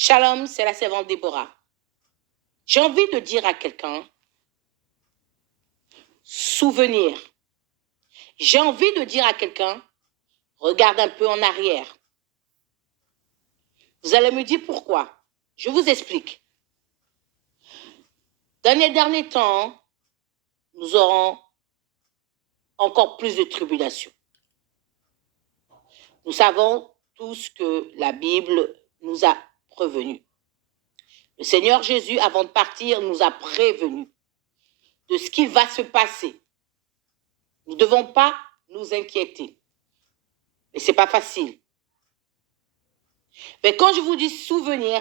Shalom, c'est la servante Déborah. J'ai envie de dire à quelqu'un, souvenir. J'ai envie de dire à quelqu'un, regarde un peu en arrière. Vous allez me dire pourquoi. Je vous explique. Dans les derniers temps, nous aurons encore plus de tribulations. Nous savons tous que la Bible nous a prévenus. Le Seigneur Jésus, avant de partir, nous a prévenus de ce qui va se passer. Nous ne devons pas nous inquiéter. Mais ce n'est pas facile. Mais quand je vous dis souvenir,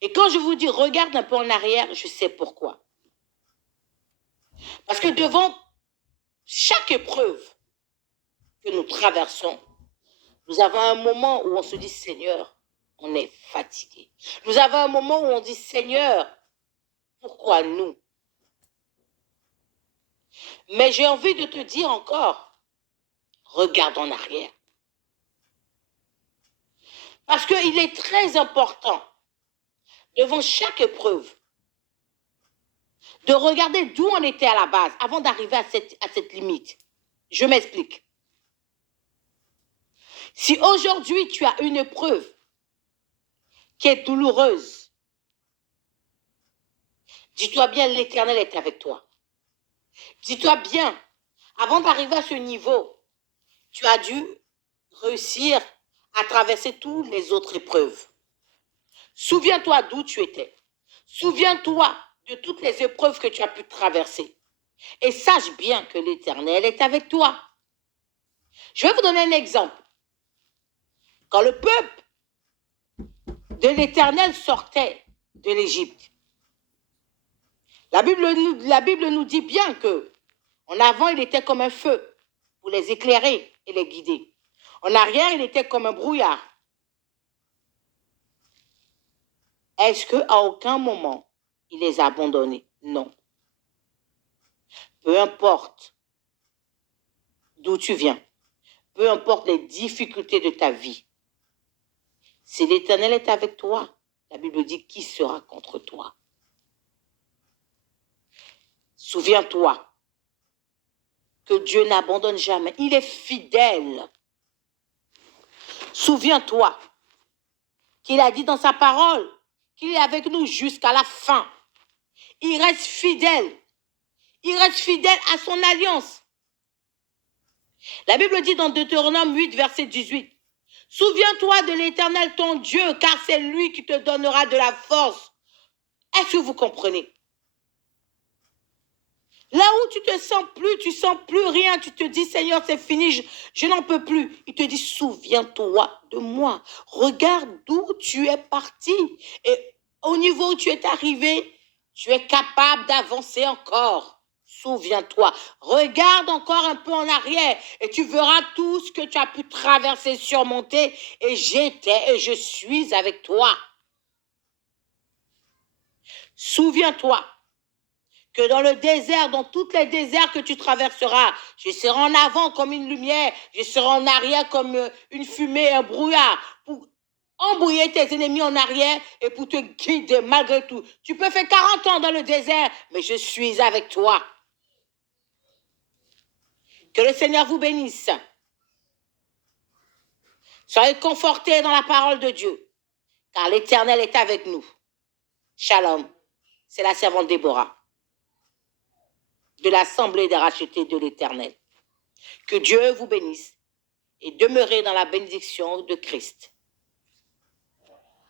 et quand je vous dis regarde un peu en arrière, je sais pourquoi. Parce que devant chaque épreuve que nous traversons, nous avons un moment où on se dit Seigneur, on est fatigué. Nous avons un moment où on dit Seigneur, pourquoi nous? Mais j'ai envie de te dire encore, regarde en arrière. Parce qu'il est très important, devant chaque épreuve, de regarder d'où on était à la base, avant d'arriver à cette limite. Je m'explique. Si aujourd'hui tu as une épreuve qui est douloureuse, dis-toi bien, l'Éternel est avec toi. Dis-toi bien, avant d'arriver à ce niveau, tu as dû réussir à traverser toutes les autres épreuves. Souviens-toi d'où tu étais. Souviens-toi de toutes les épreuves que tu as pu traverser. Et sache bien que l'Éternel est avec toi. Je vais vous donner un exemple. Quand le peuple de l'Éternel sortait de l'Égypte, la Bible nous dit bien que en avant, il était comme un feu pour les éclairer et les guider. En arrière, il était comme un brouillard. Est-ce qu'à aucun moment, il les a abandonnés? Non. Peu importe d'où tu viens, peu importe les difficultés de ta vie, si l'Éternel est avec toi, la Bible dit qui sera contre toi? Souviens-toi que Dieu n'abandonne jamais. Il est fidèle. Souviens-toi qu'il a dit dans sa parole qu'il est avec nous jusqu'à la fin. Il reste fidèle. Il reste fidèle à son alliance. La Bible dit dans Deutéronome 8, verset 18, « Souviens-toi de l'Éternel ton Dieu, car c'est lui qui te donnera de la force. » Est-ce que vous comprenez? Là où tu sens plus rien, tu te dis, Seigneur, c'est fini, je n'en peux plus. Il te dit, souviens-toi de moi. Regarde d'où tu es parti. Et au niveau où tu es arrivé, tu es capable d'avancer encore. Souviens-toi. Regarde encore un peu en arrière et tu verras tout ce que tu as pu traverser, surmonter. Et j'étais et je suis avec toi. Souviens-toi que dans le désert, dans tous les déserts que tu traverseras, je serai en avant comme une lumière, je serai en arrière comme une fumée, un brouillard, pour embrouiller tes ennemis en arrière et pour te guider malgré tout. Tu peux faire 40 ans dans le désert, mais je suis avec toi. Que le Seigneur vous bénisse. Soyez confortés dans la parole de Dieu, car l'Éternel est avec nous. Shalom, c'est la servante Déborah de l'Assemblée des rachetés de l'Éternel. Que Dieu vous bénisse et demeurez dans la bénédiction de Christ.